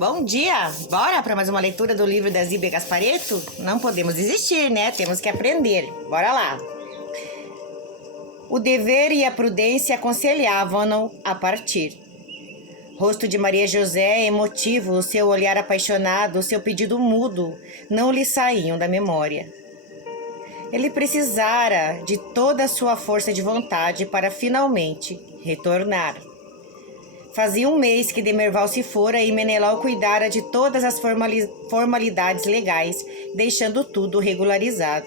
Bom dia! Bora para mais uma leitura do livro da Zíbia Gasparetto? Não podemos desistir, né? Temos que aprender. Bora lá! O dever e a prudência aconselhavam-no a partir. Rosto de Maria José emotivo, o seu olhar apaixonado, o seu pedido mudo, não lhe saíam da memória. Ele precisara de toda a sua força de vontade para finalmente retornar. Fazia um mês que Demerval se fora e Menelau cuidara de todas as formalidades legais, deixando tudo regularizado.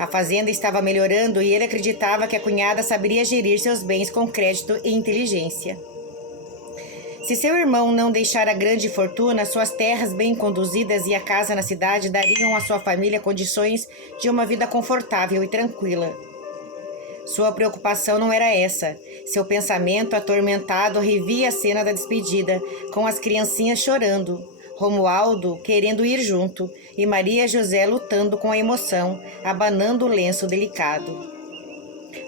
A fazenda estava melhorando e ele acreditava que a cunhada saberia gerir seus bens com crédito e inteligência. Se seu irmão não deixara grande fortuna, suas terras bem conduzidas e a casa na cidade dariam à sua família condições de uma vida confortável e tranquila. Sua preocupação não era essa. Seu pensamento atormentado revia a cena da despedida, com as criancinhas chorando, Romualdo querendo ir junto e Maria José lutando com a emoção, abanando o lenço delicado.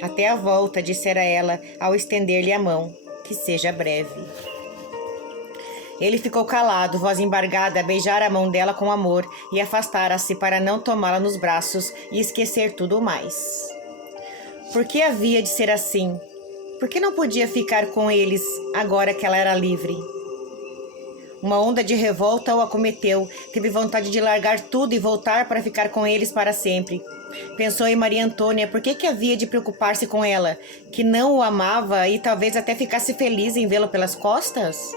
Até a volta, dissera ela, ao estender-lhe a mão, que seja breve. Ele ficou calado, voz embargada, a beijar a mão dela com amor e afastara-se para não tomá-la nos braços e esquecer tudo mais. Por que havia de ser assim? Por que não podia ficar com eles agora que ela era livre? Uma onda de revolta o acometeu. Teve vontade de largar tudo e voltar para ficar com eles para sempre. Pensou em Maria Antônia. Por que havia de preocupar-se com ela? Que não o amava e talvez até ficasse feliz em vê-lo pelas costas?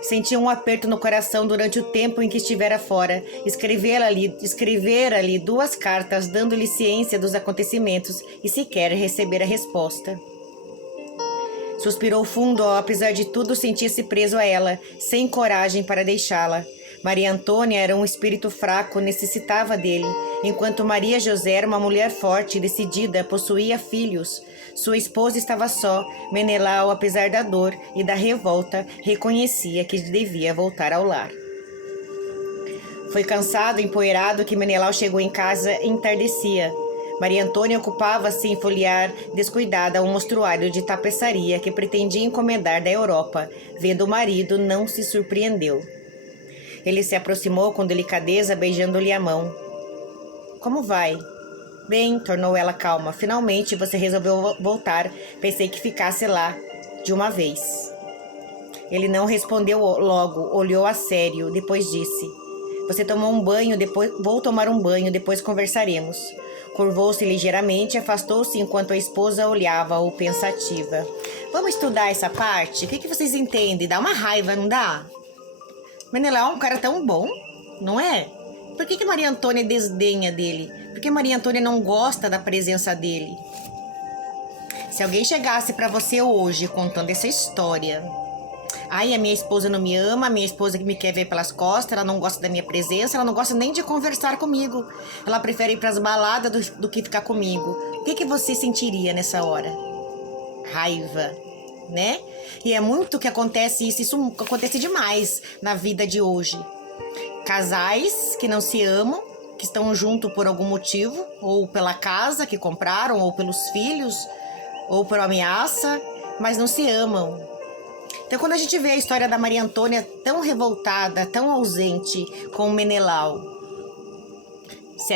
Sentia um aperto no coração durante o tempo em que estivera fora. Escrevera-lhe 2 cartas, dando-lhe ciência dos acontecimentos e sequer recebera resposta. Suspirou fundo ao, apesar de tudo, sentir-se preso a ela, sem coragem para deixá-la. Maria Antônia era um espírito fraco, necessitava dele, enquanto Maria José era uma mulher forte, decidida, possuía filhos. Sua esposa estava só. Menelau, apesar da dor e da revolta, reconhecia que devia voltar ao lar. Foi cansado, empoeirado, que Menelau chegou em casa e entardecia. Maria Antônia ocupava-se em folhear descuidada um mostruário de tapeçaria que pretendia encomendar da Europa. Vendo o marido, não se surpreendeu. Ele se aproximou com delicadeza, beijando-lhe a mão. — Como vai? — Bem, tornou ela calma. — Finalmente você resolveu voltar. Pensei que ficasse lá de uma vez. Ele não respondeu logo, olhou a sério. Depois disse: Você tomou um banho, vou tomar um banho, depois conversaremos. Curvou-se ligeiramente, afastou-se enquanto a esposa olhava-o pensativa. Vamos estudar essa parte? O que vocês entendem? Dá uma raiva, não dá? Menelau é um cara tão bom, não é? Por que Maria Antônia desdenha dele? Por que Maria Antônia não gosta da presença dele? Se alguém chegasse para você hoje contando essa história... Ai, a minha esposa não me ama, a minha esposa que me quer ver pelas costas, ela não gosta da minha presença, ela não gosta nem de conversar comigo. Ela prefere ir para as baladas do que ficar comigo. O que você sentiria nessa hora? Raiva, né? E é muito que acontece isso acontece demais na vida de hoje. Casais que não se amam, que estão juntos por algum motivo, ou pela casa que compraram, ou pelos filhos, ou por ameaça, mas não se amam. Então, quando a gente vê a história da Maria Antônia tão revoltada, tão ausente com o Menelau, se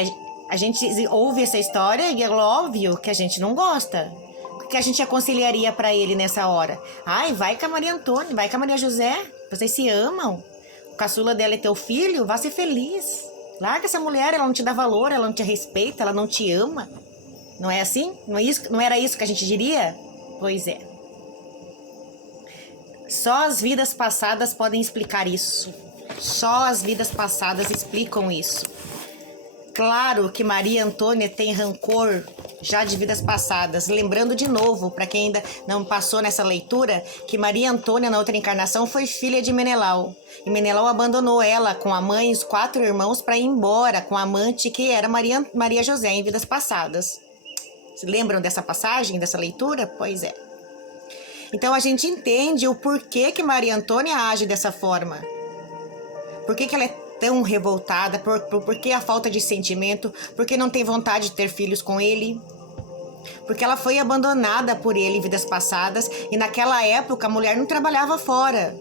a gente ouve essa história, é óbvio que a gente não gosta. O que a gente aconselharia para ele nessa hora? Ai, vai com a Maria Antônia, vai com a Maria José, vocês se amam. O caçula dela é teu filho, vá ser feliz. Larga essa mulher, ela não te dá valor, ela não te respeita, ela não te ama. Não é assim? Não era isso que a gente diria? Pois é. Só as vidas passadas podem explicar isso. Só as vidas passadas explicam isso. Claro que Maria Antônia tem rancor já de vidas passadas. Lembrando de novo, para quem ainda não passou nessa leitura, que Maria Antônia, na outra encarnação, foi filha de Menelau. E Menelau abandonou ela com a mãe e os 4 irmãos para ir embora com a amante que era Maria José em vidas passadas. Se lembram dessa passagem, dessa leitura? Pois é. Então a gente entende o porquê que Maria Antônia age dessa forma. Por que ela é tão revoltada? Por que a falta de sentimento? Por que não tem vontade de ter filhos com ele? Porque ela foi abandonada por ele em vidas passadas e naquela época a mulher não trabalhava fora.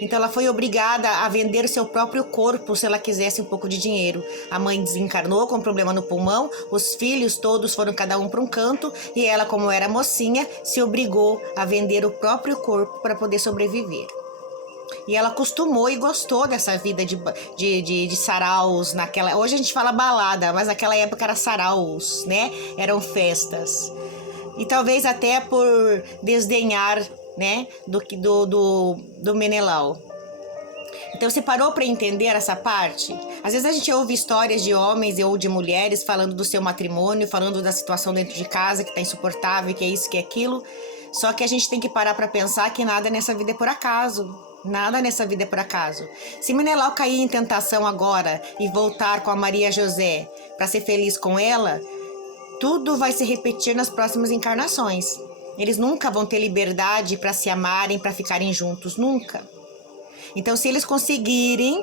Então ela foi obrigada a vender o seu próprio corpo se ela quisesse um pouco de dinheiro. A mãe desencarnou com problema no pulmão, os filhos todos foram cada um para um canto e ela, como era mocinha, se obrigou a vender o próprio corpo para poder sobreviver. E ela acostumou e gostou dessa vida de saraus naquela... Hoje a gente fala balada, mas naquela época era saraus, né? Eram festas. E talvez até por desdenhar, né, do Menelau. Então você parou para entender essa parte? Às vezes a gente ouve histórias de homens ou de mulheres falando do seu matrimônio, falando da situação dentro de casa que tá insuportável, que é isso, que é aquilo. Só que a gente tem que parar para pensar que nada nessa vida é por acaso. Nada nessa vida é por acaso. Se Menelau cair em tentação agora e voltar com a Maria José para ser feliz com ela, tudo vai se repetir nas próximas encarnações. Eles nunca vão ter liberdade para se amarem, para ficarem juntos, nunca. Então, se eles conseguirem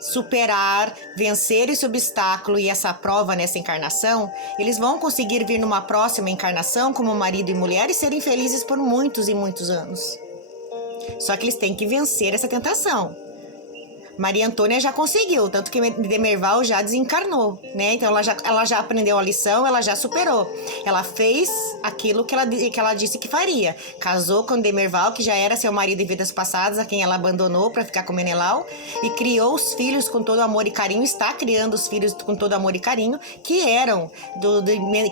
superar, vencer esse obstáculo e essa prova nessa encarnação, eles vão conseguir vir numa próxima encarnação como marido e mulher e serem felizes por muitos e muitos anos. Só que eles têm que vencer essa tentação. Maria Antônia já conseguiu, tanto que Demerval já desencarnou, né? Então ela já aprendeu a lição, ela já superou. Ela fez aquilo que ela disse que faria. Casou com Demerval, que já era seu marido em vidas passadas, a quem ela abandonou para ficar com Menelau, e criou os filhos com todo amor e carinho, está criando os filhos com todo amor e carinho, que eram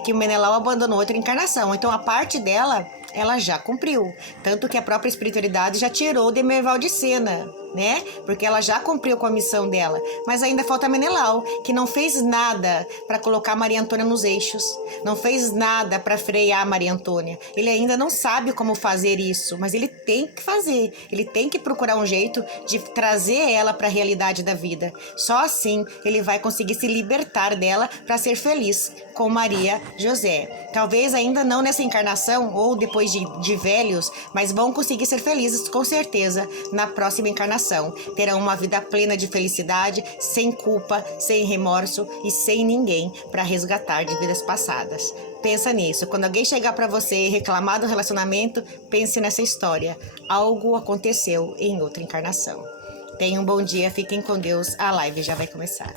que o Menelau abandonou outra encarnação. Então a parte dela, ela já cumpriu. Tanto que a própria espiritualidade já tirou Demerval de cena, né? Porque ela já cumpriu com a missão dela. Mas ainda falta Menelau, que não fez nada para colocar Maria Antônia nos eixos. Não fez nada para frear Maria Antônia. Ele ainda não sabe como fazer isso, mas ele tem que fazer. Ele tem que procurar um jeito de trazer ela para a realidade da vida. Só assim ele vai conseguir se libertar dela para ser feliz com Maria José. Talvez ainda não nessa encarnação ou depois de velhos, mas vão conseguir ser felizes com certeza na próxima encarnação. Terão uma vida plena de felicidade, sem culpa, sem remorso e sem ninguém para resgatar de vidas passadas. Pensa nisso. Quando alguém chegar para você e reclamar do relacionamento, pense nessa história. Algo aconteceu em outra encarnação. Tenham um bom dia, fiquem com Deus. A live já vai começar.